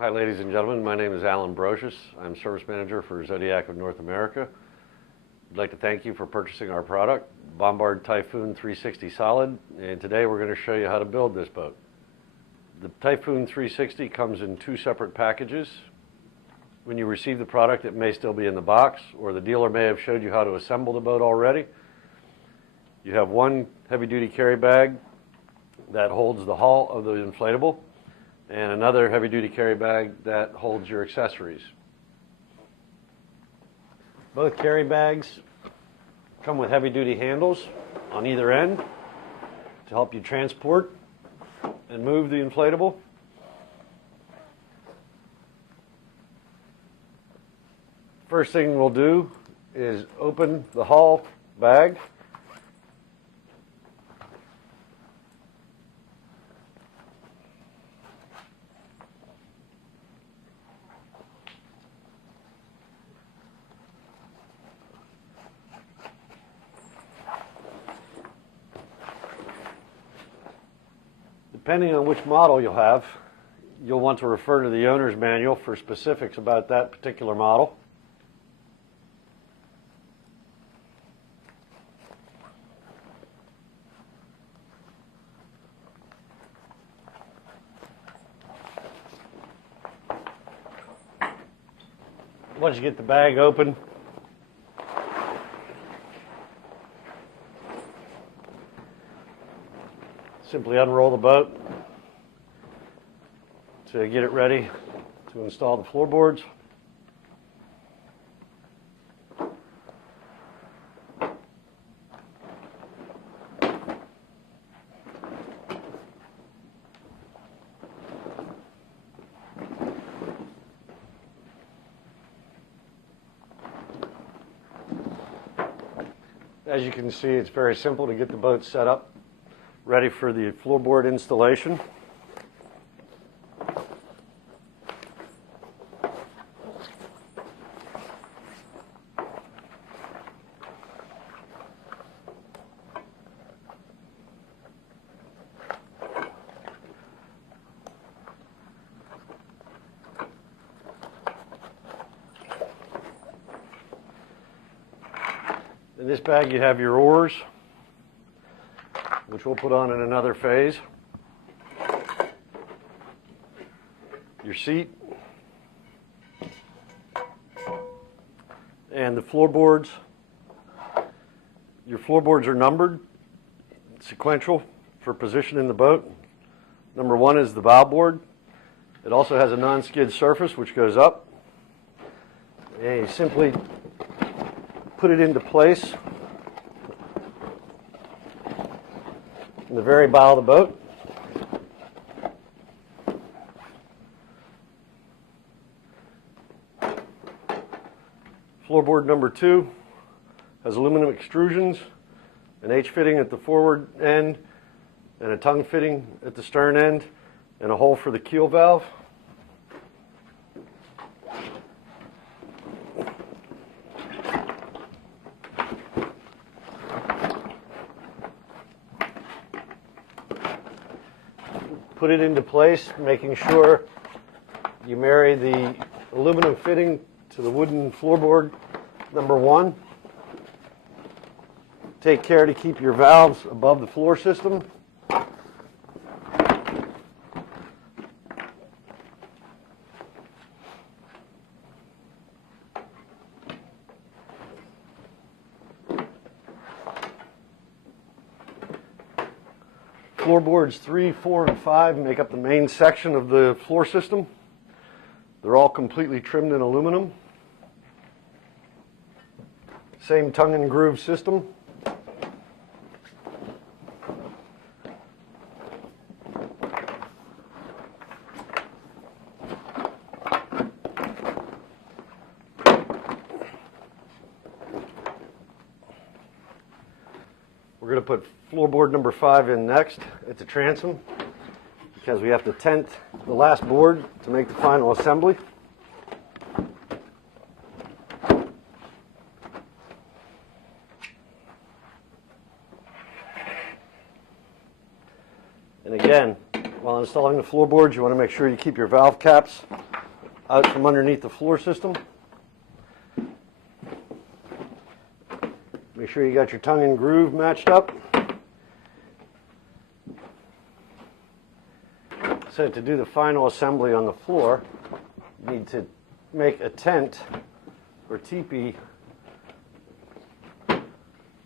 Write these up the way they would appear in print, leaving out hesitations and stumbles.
Hi, ladies and gentlemen. My name is Alan Brocious. I'm Service Manager for Zodiac of North America. I'd like to thank you for purchasing our product, Bombard Typhoon 360 Solid, and today we're going to show you how to build this boat. The Typhoon 360 comes in two separate packages. When you receive the product, it may still be in the box, or the dealer may have showed you how to assemble the boat already. You have one heavy-duty carry bag that holds the hull of the inflatable, and another heavy-duty carry bag that holds your accessories. Both carry bags come with heavy-duty handles on either end to help you transport and move the inflatable. First thing we'll do is open the hull bag. Depending on which model you'll have, you'll want to refer to the owner's manual for specifics about that particular model. Once you get the bag open, simply unroll the boat to get it ready to install the floorboards. As you can see, it's very simple to get the boat set up, ready for the floorboard installation. In this bag you have your oars, which we'll put on in another phase, your seat, and the floorboards. Your floorboards are numbered, sequential for position in the boat. Number 1 is the bow board. It also has a non-skid surface which goes up. And you simply put it into place in the very bow of the boat. Floorboard number 2 has aluminum extrusions, an H fitting at the forward end, and a tongue fitting at the stern end, and a hole for the keel valve. Put it into place, making sure you marry the aluminum fitting to the wooden floorboard number 1. Take care to keep your valves above the floor system. Floorboards 3, 4, and 5 make up the main section of the floor system. They're all completely trimmed in aluminum. Same tongue and groove system. We're going to put floorboard number 5 in next. It's a transom because we have to tent the last board to make the final assembly. And again, while installing the floorboards, you want to make sure you keep your valve caps out from underneath the floor system. Make sure you got your tongue and groove matched up. So to do the final assembly on the floor, you need to make a tent or teepee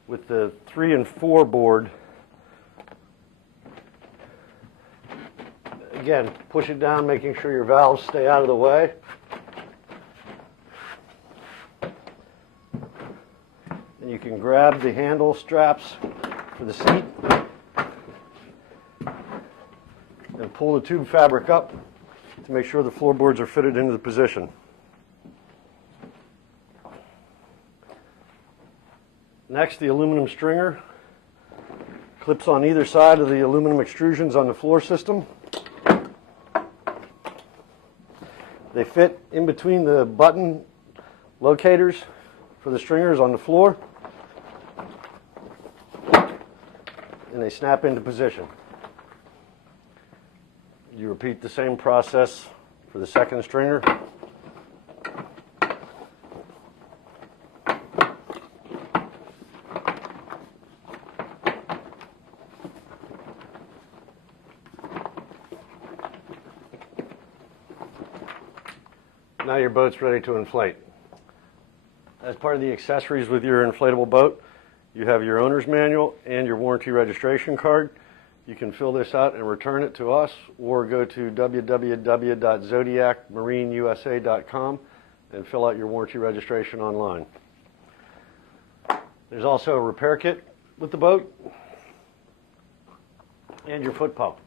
with the 3 and 4 board. Again, push it down, making sure your valves stay out of the way. And you can grab the handle straps for the seat and pull the tube fabric up to make sure the floorboards are fitted into the position. Next, the aluminum stringer clips on either side of the aluminum extrusions on the floor system. They fit in between the button locators for the stringers on the floor, and they snap into position. You repeat the same process for the second stringer. Now your boat's ready to inflate. As part of the accessories with your inflatable boat, you have your owner's manual and your warranty registration card. You can fill this out and return it to us, or go to www.zodiacmarineusa.com and fill out your warranty registration online. There's also a repair kit with the boat and your foot pump.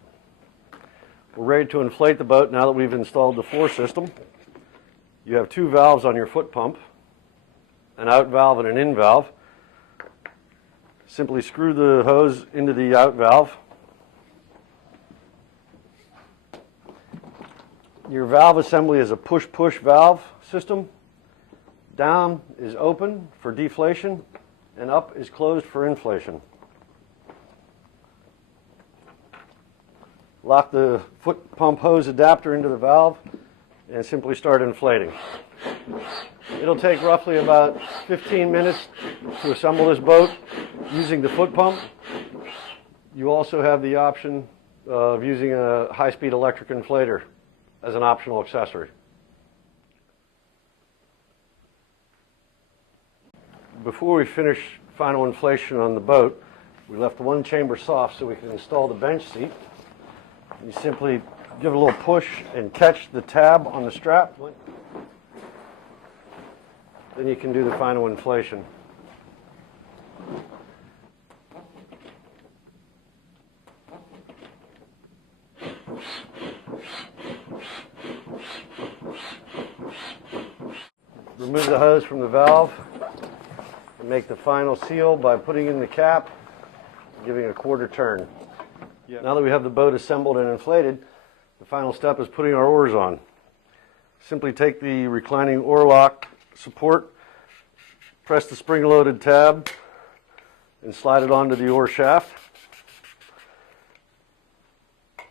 We're ready to inflate the boat now that we've installed the floor system. You have 2 valves on your foot pump, an out valve and an in valve. Simply screw the hose into the out valve. Your valve assembly is a push-push valve system. Down is open for deflation, and up is closed for inflation. Lock the foot pump hose adapter into the valve and simply start inflating. It'll take roughly about 15 minutes to assemble this boat using the foot pump. You also have the option of using a high-speed electric inflator as an optional accessory. Before we finish final inflation on the boat, we left one chamber soft so we can install the bench seat. You simply give it a little push and catch the tab on the strap. Then you can do the final inflation. Remove the hose from the valve and make the final seal by putting in the cap and giving a quarter turn. Yep. Now that we have the boat assembled and inflated, the final step is putting our oars on. Simply take the reclining oar lock support, press the spring-loaded tab, and slide it onto the oar shaft.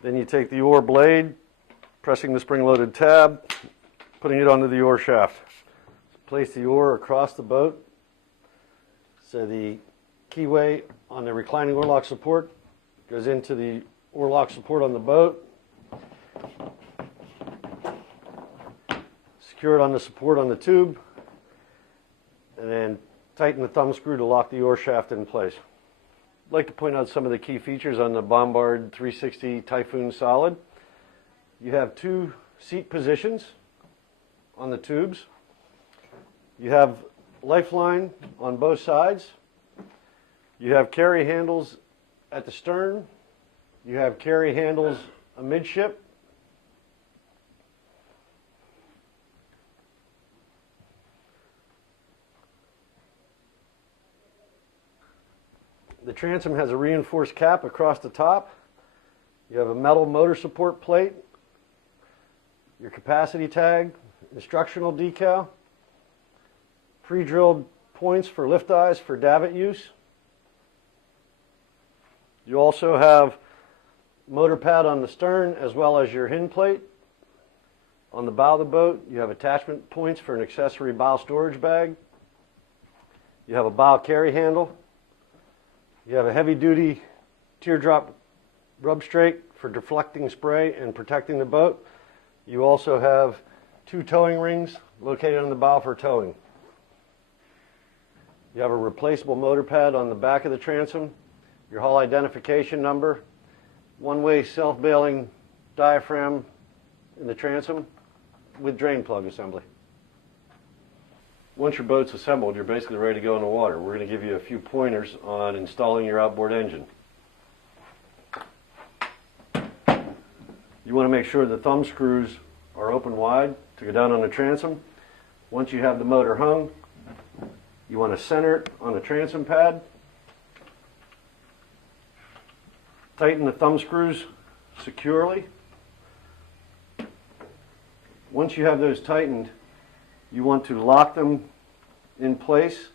Then you take the oar blade, pressing the spring-loaded tab, putting it onto the oar shaft. Place the oar across the boat so the keyway on the reclining oar lock support goes into the oar lock support on the boat. Secure it on the support on the tube, and then tighten the thumb screw to lock the oar shaft in place. I'd like to point out some of the key features on the Bombard 360 Typhoon Solid. You have 2 seat positions on the tubes. You have lifeline on both sides. You have carry handles at the stern. You have carry handles amidship. The transom has a reinforced cap across the top. You have a metal motor support plate, your capacity tag, instructional decal, pre-drilled points for lift eyes for davit use. You also have motor pad on the stern as well as your hin plate. On the bow of the boat, you have attachment points for an accessory bow storage bag. You have a bow carry handle. You have a heavy-duty teardrop rub strake for deflecting spray and protecting the boat. You also have 2 towing rings located on the bow for towing. You have a replaceable motor pad on the back of the transom, your hull identification number, one-way self-bailing diaphragm in the transom with drain plug assembly. Once your boat's assembled, you're basically ready to go in the water. We're going to give you a few pointers on installing your outboard engine. You want to make sure the thumb screws are open wide to go down on the transom. Once you have the motor hung, you want to center it on the transom pad. Tighten the thumb screws securely. Once you have those tightened, you want to lock them in place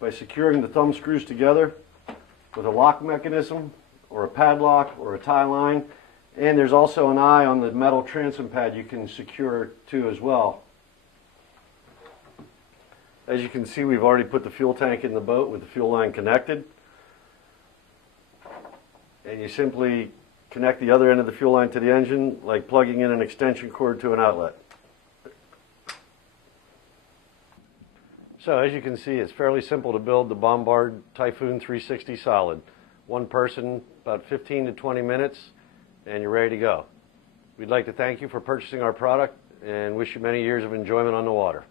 by securing the thumb screws together with a lock mechanism or a padlock or a tie line. And there's also an eye on the metal transom pad you can secure to as well. As you can see, we've already put the fuel tank in the boat with the fuel line connected. And you simply connect the other end of the fuel line to the engine like plugging in an extension cord to an outlet. So as you can see, it's fairly simple to build the Bombard Typhoon 360 Solid. One person, about 15 to 20 minutes, and you're ready to go. We'd like to thank you for purchasing our product and wish you many years of enjoyment on the water.